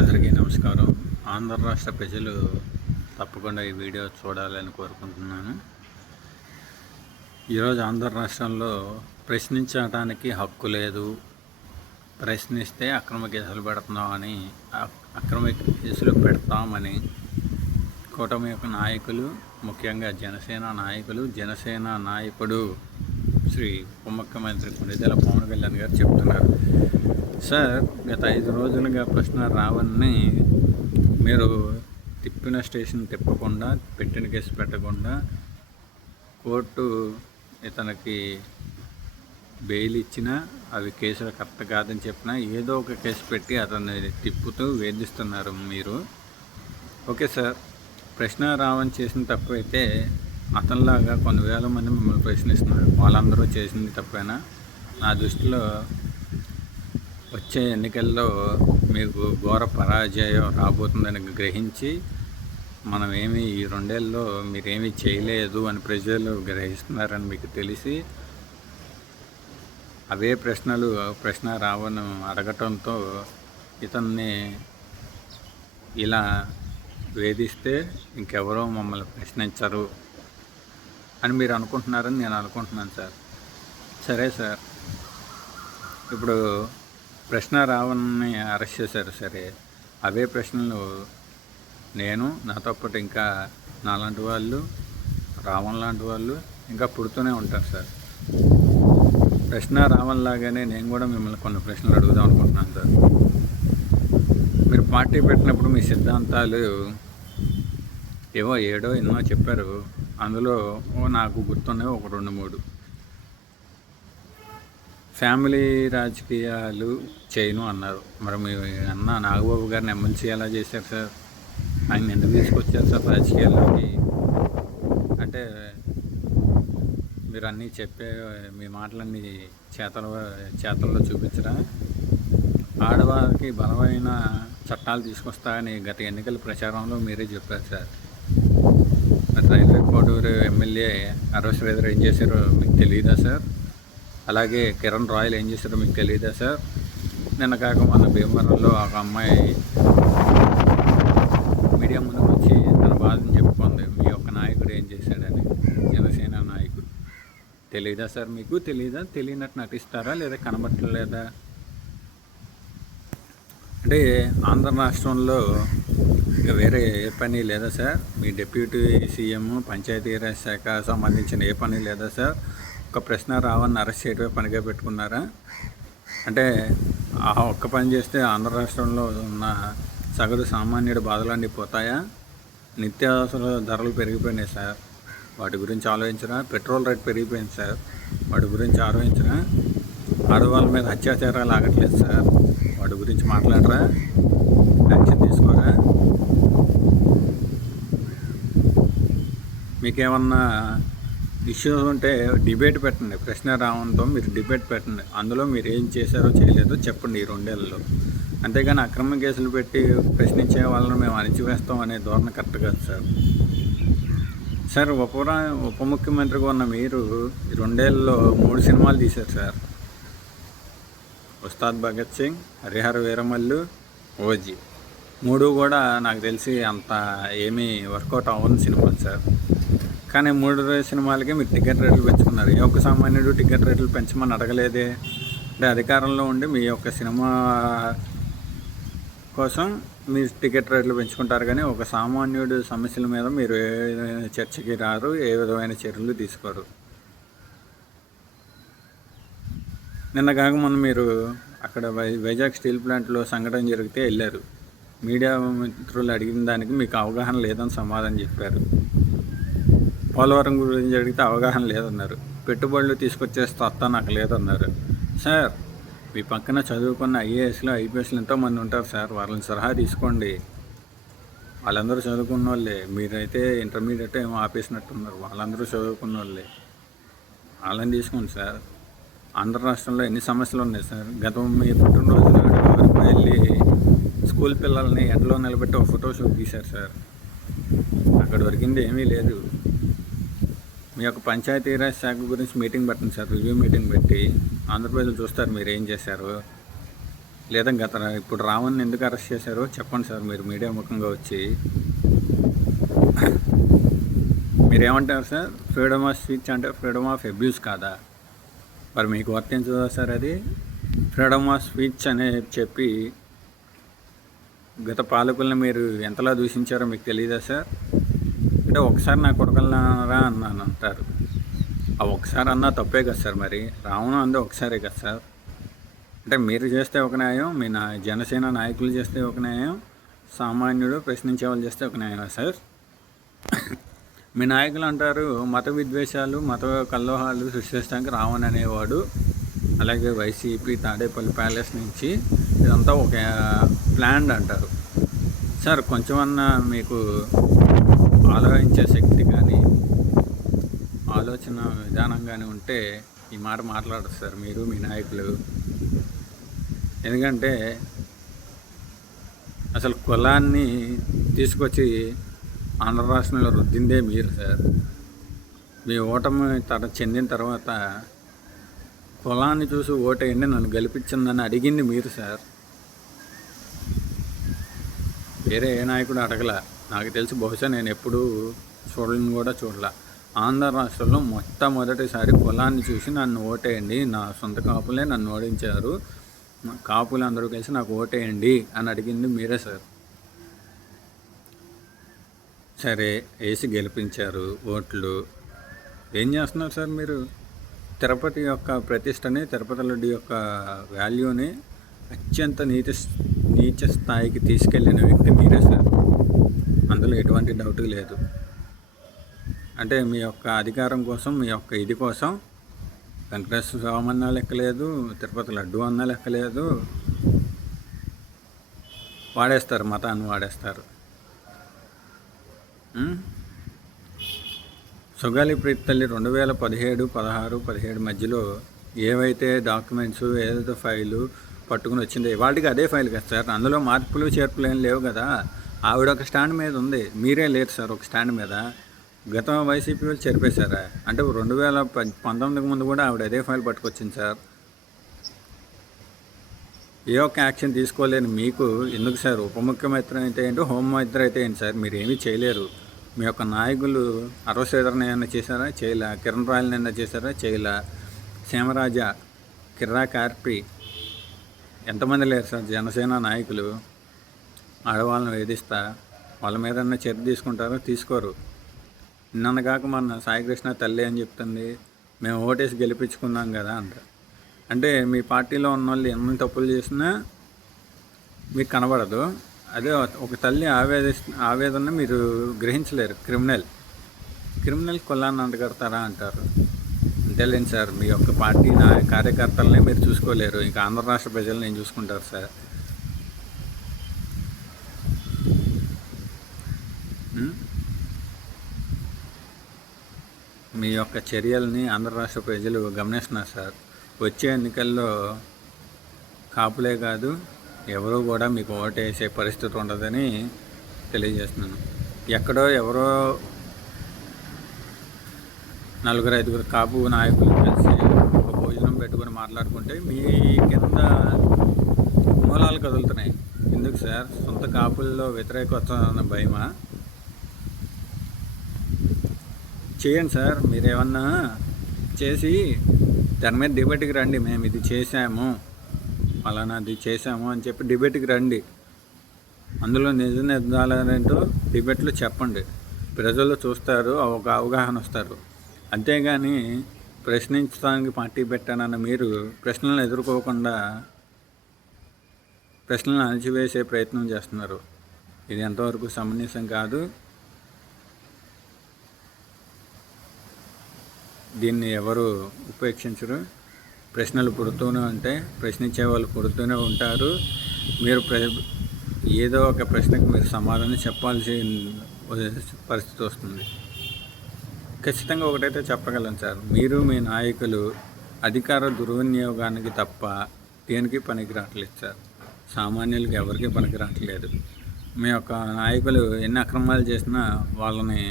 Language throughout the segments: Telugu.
అందరికీ నమస్కారం. ఆంధ్ర రాష్ట్ర ప్రజలు తప్పకుండా ఈ వీడియో చూడాలని కోరుకుంటున్నాను. ఈరోజు ఆంధ్ర రాష్ట్రంలో ప్రశ్నించడానికి హక్కు లేదు, ప్రశ్నిస్తే అక్రమ కేసులు పెడుతున్నామని, అక్రమ కేసులు పెడతామని కూటమి యొక్క నాయకులు, ముఖ్యంగా జనసేన నాయకుడు శ్రీ ఉప ముఖ్యమంత్రి కొణిదెల పవన్ కళ్యాణ్ గారు చెప్తున్నారు. సార్, గత 5 రోజులుగా ప్రశ్న రావణ్ణి మీరు తిప్పిన స్టేషన్ తిప్పకుండా, పెట్టిన కేసు పెట్టకుండా, కోర్టు ఇతనికి బెయిల్ ఇచ్చినా అవి కేసులు కరెక్ట్ కాదని చెప్పినా ఏదో ఒక కేసు పెట్టి అతన్ని తిప్పుతూ వేధిస్తున్నారు మీరు. ఓకే సార్, ప్రశ్న రావణ్ చేసిన తప్పు అయితే అతనిలాగా కొన్ని వేల మంది మిమ్మల్ని ప్రశ్నిస్తున్నారు. వాళ్ళందరూ చేసింది తప్పేనా? నా దృష్టిలో వచ్చే ఎన్నికల్లో మీకు ఘోర పరాజయం రాబోతుందని గ్రహించి, మనమేమి ఈ 2 ఏళ్ళలో మీరేమీ చేయలేదు అని ప్రజలు గ్రహిస్తున్నారని మీకు తెలిసి అవే ప్రశ్న రావణ్ అడగటంతో ఇతన్ని ఇలా వేధిస్తే ఇంకెవరో మమ్మల్ని ప్రశ్నించరు అని మీరు అనుకుంటున్నారని నేను అనుకుంటున్నాను సార్. సరే సార్, ఇప్పుడు ప్రశ్న రావణ్ని అరెస్ట్ చేశారు. సరే, అవే ప్రశ్నలు నేను, నాతో పాటు ఇంకా నాలాంటి వాళ్ళు, రావణ్ లాంటి వాళ్ళు ఇంకా పుడుతూనే ఉంటారు సార్. ప్రశ్న రావణ్ లాగానే నేను కూడా మిమ్మల్ని కొన్ని ప్రశ్నలు అడుగుదాం అనుకుంటున్నాను సార్. మీరు పార్టీ పెట్టినప్పుడు మీ సిద్ధాంతాలు ఏవో 7 ఎన్నో చెప్పారు. అందులో నాకు గుర్తున్నాయి ఒక 2-3. ఫ్యామిలీ రాజకీయాలు చేయను అన్నారు. మరి మీ అన్న నాగబాబు గారిని ఎమ్మెల్సీ ఎలా చేశారు సార్? ఆయన ఎందుకు తీసుకొచ్చారు సార్ రాజకీయాల్లోకి? అంటే మీరు అన్నీ మీ మాటలన్నీ చేతల్లో చూపించరా? ఆడవారికి బలమైన చట్టాలు తీసుకొస్తాయని గత ఎన్నికల ప్రచారంలో మీరే చెప్పారు సార్. మరి రైల్వే కోడూరు ఎమ్మెల్యే అరవ శ్రీధర్ ఏం చేశారో మీకు తెలియదా సార్? అలాగే కిరణ్ రాయల్ ఏం చేశారో మీకు తెలియదా సార్? నిన్న కాక మన భీమవరంలో ఒక అమ్మాయి మీడియా ముందుకు వచ్చి తన బాధను చెప్పుకుంది, మీ యొక్క నాయకుడు ఏం చేశాడని. జనసేన నాయకుడు తెలియదా సార్ మీకు? తెలియనట్టు నటిస్తారా లేదా కనబట్టలేదా? అంటే ఆంధ్ర రాష్ట్రంలో ఇంకా వేరే ఏ పని లేదా సార్? మీ డిప్యూటీ సీఎం, పంచాయతీరాజ్ శాఖ సంబంధించిన ఏ పని లేదా సార్? ఒక ప్రశ్న రావణ్ని అరెస్ట్ చేయడమే పనిగా పెట్టుకున్నారా? అంటే ఆ ఒక్క పని చేస్తే ఆంధ్ర రాష్ట్రంలో ఉన్న సగటు సామాన్యుడి బాధలన్నీ పోతాయా? నిత్యావసర ధరలు పెరిగిపోయినాయి సార్, వాటి గురించి ఆలోచించరా? పెట్రోల్ రేట్ పెరిగిపోయింది సార్, వాటి గురించి ఆలోచించరా? ఆడవాళ్ళ మీద అత్యాచారాలు ఆగట్లేదు సార్, వాటి గురించి మాట్లాడరా? యాక్షన్ తీసుకోరా? మీకేమన్నా ఇష్యూస్ ఉంటే డిబేట్ పెట్టండి. ప్రశ్న రావడంతో మీరు డిబేట్ పెట్టండి. అందులో మీరు ఏం చేశారో చేయలేదో చెప్పండి ఈ 2 ఏళ్ళలో. అంతేగాని అక్రమ కేసులు పెట్టి ప్రశ్నించే వాళ్ళని మేము అణిచివేస్తాం అనే ధోరణి కరెక్ట్ కాదు సార్. సార్, ఉప ముఖ్యమంత్రిగా ఉన్న మీరు ఈ 2 ఏళ్ళలో 3 సినిమాలు తీశారు సార్. ఉస్తాద్ భగత్ సింగ్, హరిహర వీరమల్లు, ఓజీ. 3 కూడా నాకు తెలిసి అంత ఏమీ వర్కౌట్ అవ్వని సినిమాలు సార్. కానీ 3 సినిమాలకి మీరు టికెట్ రేట్లు పెంచుకున్నారు. ఏ ఒక్క సామాన్యుడు టికెట్ రేట్లు పెంచమని అడగలేదే? అంటే అధికారంలో ఉండి మీ యొక్క సినిమా కోసం మీరు టికెట్ రేట్లు పెంచుకుంటారు, కానీ ఒక సామాన్యుడు సమస్యల మీద మీరు ఏ విధమైన చర్చకి రారు, ఏ విధమైన చర్యలు తీసుకోరు. నిన్న కాక మీరు అక్కడ వైజాగ్ స్టీల్ ప్లాంట్లో సంఘటన జరిగితే వెళ్ళారు. మీడియా మిత్రులు అడిగిన దానికి మీకు అవగాహన లేదని సమాధానం చెప్పారు. పోలవరం గురించి అడిగితే అవగాహన లేదన్నారు. పెట్టుబడులు తీసుకొచ్చే స్తత్తా నాకు లేదన్నారు. సార్, మీ పక్కన చదువుకున్న ఐఏఎస్లు, ఐపీఎస్లు ఎంతోమంది ఉంటారు సార్, వాళ్ళని సలహా తీసుకోండి. వాళ్ళందరూ చదువుకున్న వాళ్ళే. మీరైతే ఇంటర్మీడియట్ ఏమో ఆపేసినట్టున్నారు. వాళ్ళందరూ చదువుకున్న వాళ్ళే. వాళ్ళని తీసుకోండి సార్. ఆంధ్ర రాష్ట్రంలో ఎన్ని సమస్యలు ఉన్నాయి సార్? మీ పుట్టినరోజు నాడు వరకు వెళ్ళి స్కూల్ పిల్లల్ని ఎండలో నిలబెట్టి ఒక ఫోటో షూట్ తీశారు సార్. అక్కడ వరకింది ఏమీ లేదు. మీ యొక్క పంచాయతీరాజ్ శాఖ గురించి మీటింగ్ పెట్టండి సార్, రివ్యూ మీటింగ్ పెట్టి ఆంధ్రప్రదేశ్ చూస్తారు మీరు ఏం చేశారు. లేదా ఇప్పుడు రావణ్ని ఎందుకు అరెస్ట్ చేశారో చెప్పండి సార్. మీరు మీడియా ముఖంగా వచ్చి మీరేమంటారు సార్? ఫ్రీడమ్ ఆఫ్ స్పీచ్ అంటే ఫ్రీడమ్ ఆఫ్ అబ్యూస్ కాదా? మరి మీకు వర్తించదా సార్ అది? ఫ్రీడమ్ ఆఫ్ స్పీచ్ అనే చెప్పి గత పాలకుల్ని మీరు ఎంతలా దూషించారో మీకు తెలియదా సార్? అంటే ఒకసారి నా కొడుకులరా అన్నాను అంటారు. ఆ ఒకసారి అన్నా తప్పే కదా సార్. మరి రావణం అందే ఒకసారే కదా సార్. అంటే మీరు చేస్తే ఒక న్యాయం, మీ జనసేన నాయకులు చేస్తే ఒక న్యాయం, సామాన్యుడు ప్రశ్నించే వాళ్ళు చేస్తే ఒక న్యాయం సార్. మీ నాయకులు అంటారు మత విద్వేషాలు, మత కల్లోహాలు సృష్టించడానికి రావణ్ అనేవాడు, అలాగే వైసీపీ తాడేపల్లి ప్యాలెస్ నుంచి ఇదంతా ఒక ప్లాన్ అంటారు. సార్ కొంచెమన్నా మీకు ఆలోచించే శక్తి కానీ ఆలోచన విధానం కానీ ఉంటే ఈ మాట మాట్లాడరు సార్ మీరు, మీ నాయకులు. ఎందుకంటే అసలు కులాన్ని తీసుకొచ్చి ఆంధ్ర రాష్ట్రంలో రుద్దిందే మీరు సార్. మీ ఓటమి చెందిన తర్వాత కులాన్ని చూసి ఓటేయండి నన్ను గెలిపించిందని అడిగింది మీరు సార్. వేరే ఏ నాయకుడు అడగల. నాకు తెలిసి బహుశా నేను ఎప్పుడూ చూడలేని కూడా చూడలే. ఆంధ్ర రాష్ట్రంలో మొట్టమొదటిసారి కులాన్ని చూసి నన్ను ఓటేయండి, నా సొంత కాపులే నన్ను ఓడించారు, కాపులు అందరూ కలిసి నాకు ఓటేయండి అని అడిగింది మీరే సార్. సరే వేసి గెలిపించారు ఓట్లు. ఏం చేస్తున్నారు సార్ మీరు? తిరుపతి యొక్క ప్రతిష్టని, తిరుపతి లడ్డు యొక్క వాల్యూని అత్యంత నీచ స్థాయికి తీసుకెళ్ళిన వ్యక్తి మీరే సార్. అందులో ఎటువంటి డౌట్ లేదు. అంటే మీ యొక్క అధికారం కోసం, మీ యొక్క ఇది కోసం వెంకటేశ్వర స్వామి అన్నా లెక్కలేదు, తిరుపతి లడ్డు అన్నా లెక్కలేదు, వాడేస్తారు, మతాన్ని వాడేస్తారు. సుగాలి ప్రీతి తల్లి 2017, 16, 17 మధ్యలో ఏవైతే డాక్యుమెంట్స్, ఏదైతే ఫైలు పట్టుకుని వచ్చిందో వాటికి అదే ఫైల్ కదా సార్. అందులో మార్పులు చేర్పులు ఏం లేవు కదా. ఆవిడ ఒక స్టాండ్ మీద ఉంది, మీరే లేరు సార్ ఒక స్టాండ్ మీద. గత వైసీపీ వాళ్ళు చెరిపేశారా? అంటే 2019 ముందు కూడా ఆవిడ అదే ఫైల్ పట్టుకొచ్చింది సార్. ఏ ఒక్క యాక్షన్ తీసుకోలేని మీకు ఎందుకు సార్? ఉప ముఖ్యమంత్రి అయితే ఏంటి, హోంమంత్రి అయితే ఏంటి సార్? మీరు ఏమీ చేయలేరు. మీ యొక్క నాయకులు అరవశ్రీధరన్ ఏమైనా చేశారా? చేయలే. కిరణ్ రాయల్ని ఏమైనా చేశారా? చేయలే. సీమరాజా, కిర్రా కార్పి, ఎంతమంది లేరు సార్ జనసేన నాయకులు? ఆడవాళ్ళని వేధిస్తా వాళ్ళ మీద చర్య తీసుకుంటారో? తీసుకోరు. నన్ను కాక మన సాయికృష్ణ తల్లి అని చెప్తుంది, మేము ఓటేసి గెలిపించుకున్నాం కదా అంట. అంటే మీ పార్టీలో ఉన్న వాళ్ళు ఎన్ని తప్పులు చేసినా మీకు కనబడదు. అదే ఒక తల్లి ఆవేదన మీరు గ్రహించలేరు. క్రిమినల్ కులాన్ని అంటగడతారా అంటారు. అంతేలేండి సార్, మీ యొక్క పార్టీ కార్యకర్తలనే మీరు చూసుకోలేరు, ఇంకా ఆంధ్ర రాష్ట్ర ప్రజలను ఏం చూసుకుంటారు సార్? మీ యొక్క చర్యల్ని ఆంధ్ర రాష్ట్ర ప్రజలు గమనిస్తున్నారు సార్. వచ్చే ఎన్నికల్లో కాపులే కాదు ఎవరో కూడా మీకు ఓటేసే పరిస్థితి ఉండదని తెలియజేస్తున్నాను. ఎక్కడో ఎవరో 4-5 కాపు నాయకులు కలిసి ఒక భోజనం పెట్టుకొని మాట్లాడుకుంటే మీ కింద మూలాలు కదులుతున్నాయి. ఎందుకు సార్? సొంత కాపుల్లో వ్యతిరేకత అన్న భయమా? చేయండి సార్. మీరు ఏమన్నా చేసి దాని మీద డిబేట్కి రండి. మేము ఇది చేసాము, అలానాది చేసాము అని చెప్పి డిబేట్కి రండి. అందులో నిజ నిర్ధారణేంటో డిబేట్లో చెప్పండి. ప్రజలు చూస్తారు, ఒక అవగాహన వస్తారు. అంతేగాని ప్రశ్నించడానికి పార్టీ పెట్టానన్న మీరు ప్రశ్నలను ఎదుర్కోకుండా ప్రశ్నలను అణచివేసే ప్రయత్నం చేస్తున్నారు. ఇది ఎంతవరకు సమంజసం కాదు. దీన్ని ఎవరు ఉపేక్షించరు. ప్రశ్నలు పుడుతూనే ఉంటాయి, ప్రశ్నించే వాళ్ళు పుడుతూనే ఉంటారు. మీరు ఏదో ఒక ప్రశ్నకు మీరు సమాధానం చెప్పాల్సిన పరిస్థితి వస్తుంది. ఖచ్చితంగా ఒకటైతే చెప్పగలను సార్, మీరు మీ నాయకులు అధికార దుర్వినియోగానికి తప్ప దేనికి పనికి రావట్లేదు సార్. సామాన్యులకి ఎవరికి పనికి రావట్లేదు. మీ యొక్క నాయకులు ఎన్ని అక్రమాలు చేసినా వాళ్ళని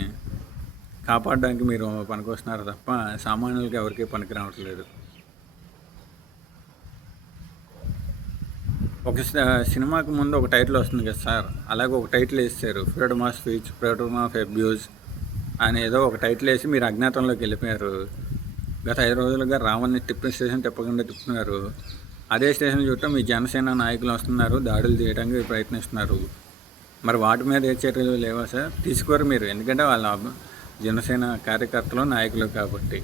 కాపాడడానికి మీరు పనికొస్తున్నారు తప్ప సామాన్యులకి ఎవరికి పనికి రావట్లేదు. ఒక సినిమాకి ముందు ఒక టైటిల్ వస్తుంది కదా సార్, అలాగే ఒక టైటిల్ వేసారు, freedom of speech, freedom of abuse అని ఏదో ఒక టైటిల్ వేసి మీరు అజ్ఞాతంలోకి వెళ్ళిపోయారు. గత 5 రోజులుగా రావణ్ని తిప్పిన స్టేషన్ తిప్పకుండా తిప్పుతున్నారు. అదే స్టేషన్ చుట్టూ మీ జనసేన నాయకులు వస్తున్నారు, దాడులు చేయడానికి ప్రయత్నిస్తున్నారు. మరి వాటి మీద ఏ చర్యలు లేవా సార్? తీసుకోరు మీరు, ఎందుకంటే వాళ్ళ జనసేన కార్యకర్తలు నాయకులు కాబట్టి.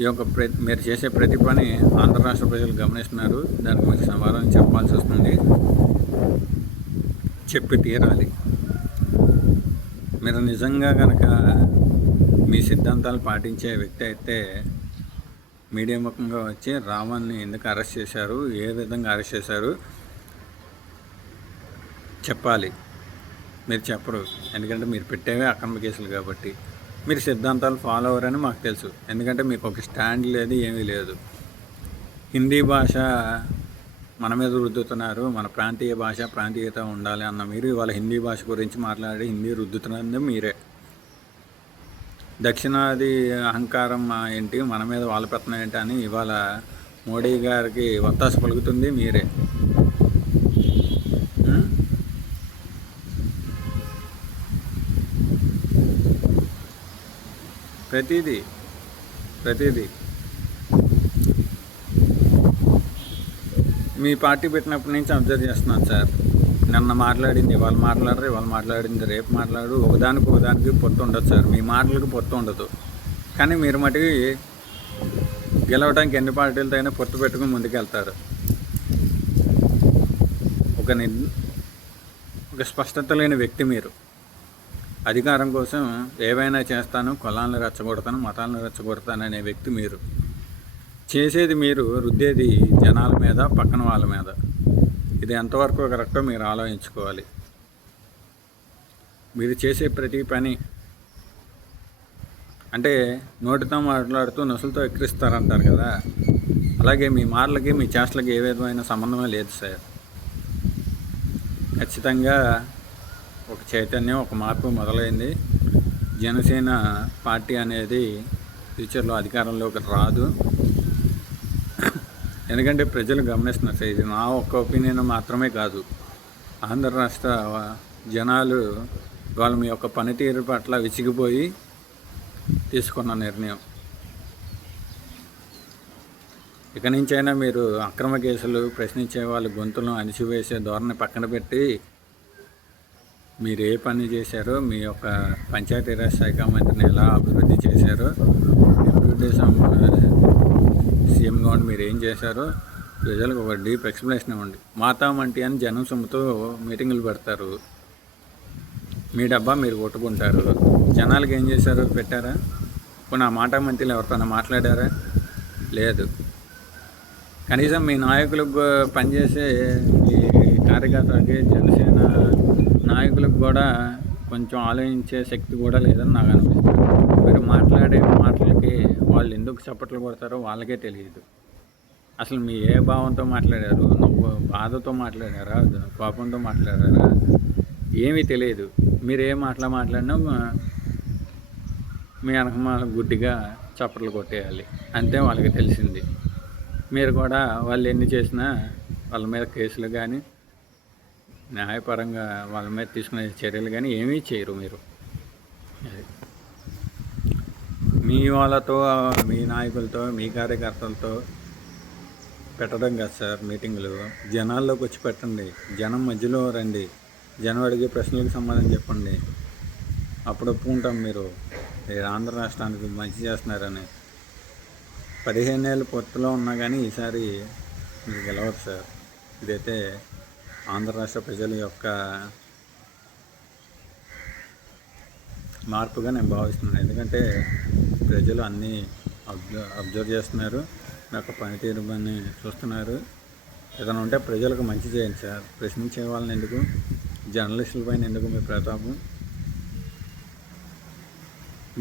ఈ యొక్క మీరు చేసే ప్రతి పని ఆంధ్ర రాష్ట్ర ప్రజలు గమనిస్తున్నారు. దానికి మీరు సమాధానం చెప్పాల్సి వస్తుంది, చెప్పి తీరాలి. మీరు నిజంగా కనుక మీ సిద్ధాంతాలు పాటించే వ్యక్తి అయితే మీడియా ముఖంగా వచ్చి రావణ్ని ఎందుకు అరెస్ట్ చేశారు, ఏ విధంగా అరెస్ట్ చేశారు చెప్పాలి. మీరు చెప్పరు, ఎందుకంటే మీరు పెట్టేవే అక్రమ కేసులు కాబట్టి. మీరు సిద్ధాంతాలు ఫాలో అవ్వరని మాకు తెలుసు, ఎందుకంటే మీకు ఒక స్టాండ్ లేదు, ఏమీ లేదు. హిందీ భాష మన మీద రుద్దుతున్నారు, మన ప్రాంతీయ భాష ప్రాంతీయత ఉండాలి అన్న మీరు ఇవాళ హిందీ భాష గురించి మాట్లాడి హిందీ రుద్దుతున్నది మీరే. దక్షిణాది అహంకారం ఏంటి, మన మీద వాళ్ళ పెత్తనం ఏంటి అని ఇవాళ మోడీ గారికి వత్తాస పలుకుతుంది మీరే. ప్రతిదీ మీ పార్టీ పెట్టినప్పటి నుంచి అబ్జర్వ్ చేస్తున్నాను సార్. నిన్న మాట్లాడింది ఇవాళ మాట్లాడరు, ఇవాళ మాట్లాడింది రేపు మాట్లాడు. ఒకదానికి పొత్తు ఉండదు సార్, మీ మాటలకు పొత్తు ఉండదు. కానీ మీరు మటుకి గెలవడానికి ఎన్ని పార్టీలతో అయినా పొత్తు పెట్టుకుని ముందుకెళ్తారు. ఒక స్పష్టత లేని వ్యక్తి మీరు. అధికారం కోసం ఏవైనా చేస్తాను, కులాలను రెచ్చగొడతాను, మతాలను రెచ్చగొడతాను అనే వ్యక్తి మీరు. చేసేది మీరు, రుద్దేది జనాల మీద, పక్కన వాళ్ళ మీద. ఇది ఎంతవరకు కరెక్టో మీరు ఆలోచించుకోవాలి. మీరు చేసే ప్రతి పని అంటే నోటితో మాట్లాడుతూ నొసులతో ఎక్కిరిస్తారంటారు కదా, అలాగే మీ మాటలకి మీ చేష్టలకి ఏ విధమైన సంబంధమే లేదు సార్. ఖచ్చితంగా ఒక చైతన్యం, ఒక మార్పు మొదలైంది. జనసేన పార్టీ అనేది ఫ్యూచర్లో అధికారంలోకి రాదు, ఎందుకంటే ప్రజలు గమనిస్తున్నారు. ఇది నా ఒక్క ఒపీనియన్ మాత్రమే కాదు, ఆంధ్ర రాష్ట్ర జనాలు వాళ్ళు మీ యొక్క పనితీరు పట్ల విసిగిపోయి తీసుకున్న నిర్ణయం. ఇక నుంచైనా మీరు అక్రమ కేసులు ప్రశ్నించే వాళ్ళ గొంతులను అణిచివేసే ధోరణి పక్కన పెట్టి మీరు ఏ పని చేశారో, మీ యొక్క పంచాయతీరాజ్ శాఖ మంత్రిని ఎలా అభివృద్ధి చేశారో, డిప్యూటీ సీఎంగా ఉండి మీరు ఏం చేశారో ప్రజలకు ఒక డీప్ ఎక్స్ప్లెనేషన్ ఇవ్వండి. మాతామంటి అని జనం సొమ్ముతో మీటింగులు పెడతారు, మీ డబ్బా మీరు కొట్టుకుంటారు. జనాలకి ఏం చేశారు, పెట్టారా? కొన్ని ఆ మాటామంతిలో ఎవరితో మాట్లాడారా? లేదు. కనీసం మీ నాయకులకు పనిచేసే ఈ కార్యకర్తలకి, జనసేన నాయకులకు కూడా కొంచెం ఆలోచించే శక్తి కూడా లేదని నాకు అనిపిస్తుంది. మీరు మాట్లాడే మాటలకి వాళ్ళు ఎందుకు చప్పట్లు కొడతారో వాళ్ళకే తెలియదు. అసలు మీ ఏ భావంతో మాట్లాడారు, నువ్వు బాధతో మాట్లాడారా, కోపంతో మాట్లాడారా, ఏమీ తెలియదు. మీరు ఏ మాట్లాడినా మీ వెనకమాల గుడ్డిగా చప్పట్లు కొట్టేయాలి, అంతే వాళ్ళకి తెలిసింది. మీరు కూడా వాళ్ళు ఎన్ని చేసినా వాళ్ళ మీద కేసులు కానీ న్యాయపరంగా వాళ్ళ మీద తీసుకునే చర్యలు కానీ ఏమీ చేయరు మీరు. మీ వాళ్ళతో, మీ నాయకులతో, మీ కార్యకర్తలతో పెట్టడం కదా సార్ మీటింగులు. జనాల్లోకి వచ్చి పెట్టండి, జనం మధ్యలో రండి, జనం అడిగే ప్రశ్నలకు సమాధానం చెప్పండి. అప్పుడు ఒప్పుకుంటాం మీరు ఆంధ్ర రాష్ట్రానికి మంచి చేస్తున్నారని. 15 ఏళ్ళు పొత్తులో ఉన్నా కానీ ఈసారి మీరు గెలవరు సార్. ఇదైతే ఆంధ్ర రాష్ట్ర ప్రజల యొక్క మార్పుగా నేను భావిస్తున్నాను. ఎందుకంటే ప్రజలు అన్నీ అబ్జర్వ్ చేస్తున్నారు, మీ యొక్క పనితీరు అని చూస్తున్నారు. ఏదైనా ఉంటే ప్రజలకు మంచి చేయండి సార్. ప్రశ్నించే వాళ్ళని ఎందుకు, జర్నలిస్టుల పైన ఎందుకు మీ ప్రతాపం?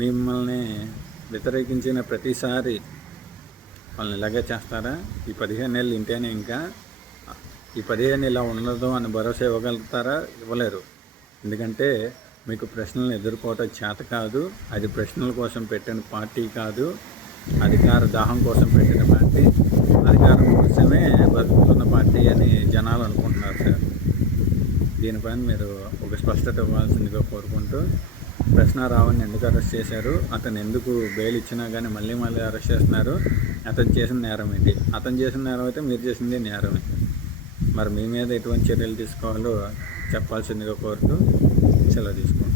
మిమ్మల్ని వ్యతిరేకించిన ప్రతిసారి వాళ్ళని ఇలాగే చేస్తారా? ఈ 15 ఏళ్ళు ఇంటేనే ఇంకా ఈ 15 ఇలా ఉండదు అని భరోసా ఇవ్వగలుగుతారా? ఇవ్వలేరు. ఎందుకంటే మీకు ప్రశ్నలను ఎదుర్కోవటం చేత కాదు. అది ప్రశ్నల కోసం పెట్టిన పార్టీ కాదు, అధికార దాహం కోసం పెట్టిన పార్టీ. అధికారం కోసం మాత్రమే బతుకుతున్న పార్టీ అని జనాలు అనుకుంటున్నారు సార్. దీనిపైన మీరు ఒక స్పష్టత ఇవ్వాల్సిందిగా కోరుకుంటూ, ప్రశ్నారావుని ఎందుకు అరెస్ట్ చేశారు, అతను ఎందుకు బెయిల్ ఇచ్చినా కానీ మళ్ళీ అరెస్ట్ చేస్తున్నారు, అతను చేసిన నేరం ఏంటి? అతను చేసిన నేరం అయితే మీరు చేసిందే నేరమే. మరి మీ మీద ఎటువంటి చర్యలు తీసుకోవాలో చెప్పాల్సిందిగా కోరుతూ సెలవు తీసుకుంటాం.